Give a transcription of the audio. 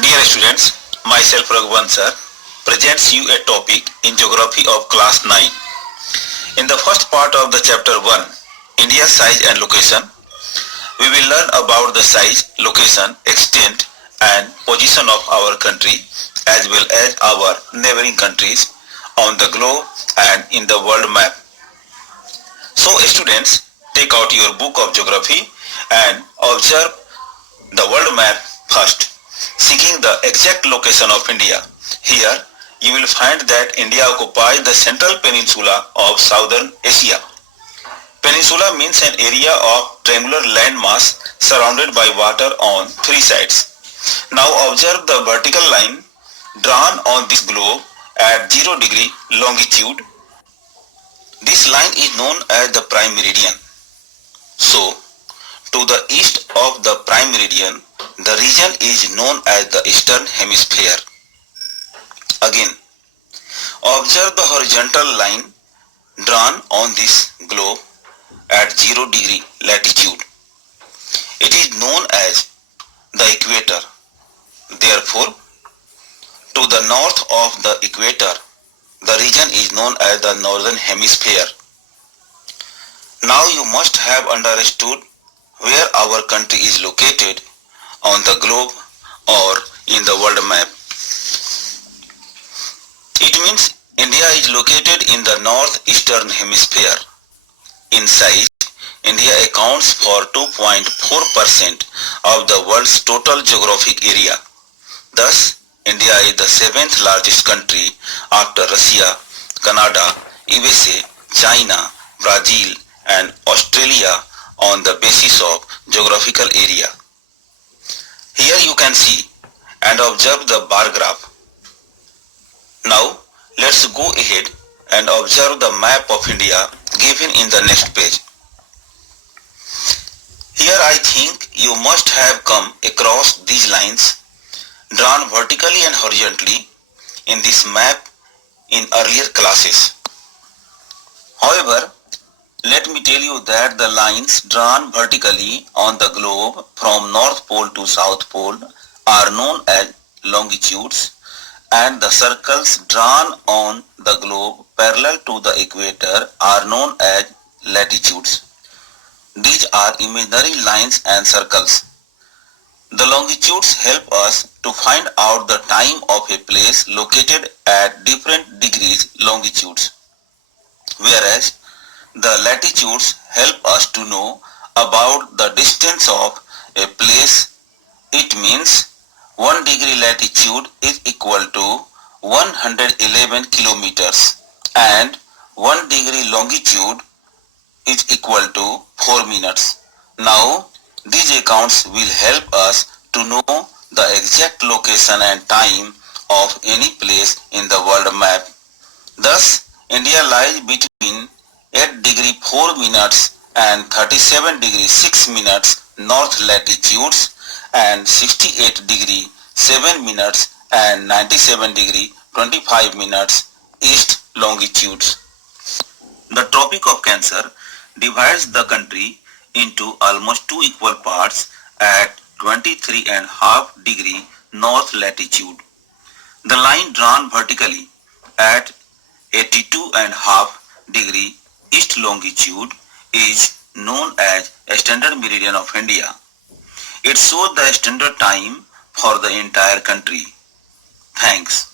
Dear students, myself Raghuvan sir presents you a topic in geography of class 9. In the first part of the chapter 1, India's size and location, we will learn about the size, location, extent and position of our country as well as our neighboring countries on the globe and in the world map. So students, take out your book of geography and observe the world map first, seeking the exact location of India. Here you will find that India occupies the central peninsula of southern Asia. Peninsula means an area of triangular landmass surrounded by water on three sides. Now observe the vertical line drawn on this globe at 0 degree longitude. This line is known as the prime meridian. So, to the east of the prime meridian, the region is known as the eastern hemisphere. Again, observe the horizontal line drawn on this globe at 0 degree latitude. It is known as the equator. Therefore, to the north of the equator, the region is known as the northern hemisphere. Now you must have understood where our country is located on the globe or in the world map. It means India is located in the northeastern hemisphere. In size, India accounts for 2.4% of the world's total geographic area. Thus, India is the seventh largest country after Russia, Canada, USA, China, Brazil and Australia on the basis of geographical area. Here you can see and observe the bar graph. Now let's go ahead and observe the map of India given in the next page. Here I think you must have come across these lines drawn vertically and horizontally in this map in earlier classes. However, let me tell you that the lines drawn vertically on the globe from North Pole to South Pole are known as longitudes, and the circles drawn on the globe parallel to the equator are known as latitudes. These are imaginary lines and circles. The longitudes help us to find out the time of a place located at different degrees longitudes, whereas the latitudes help us to know about the distance of a place. It means 1 degree latitude is equal to 111 kilometers and 1 degree longitude is equal to 4 minutes. Now, these accounts will help us to know the exact location and time of any place in the world map. Thus, India lies between 8 degree 4 minutes and 37 degree 6 minutes north latitudes and 68 degree 7 minutes and 97 degree 25 minutes east longitudes. The Tropic of Cancer divides the country into almost two equal parts at 23.5 degree north latitude. The line drawn vertically at 82.5 degree east longitude is known as a standard meridian of India. It shows the standard time for the entire country. Thanks.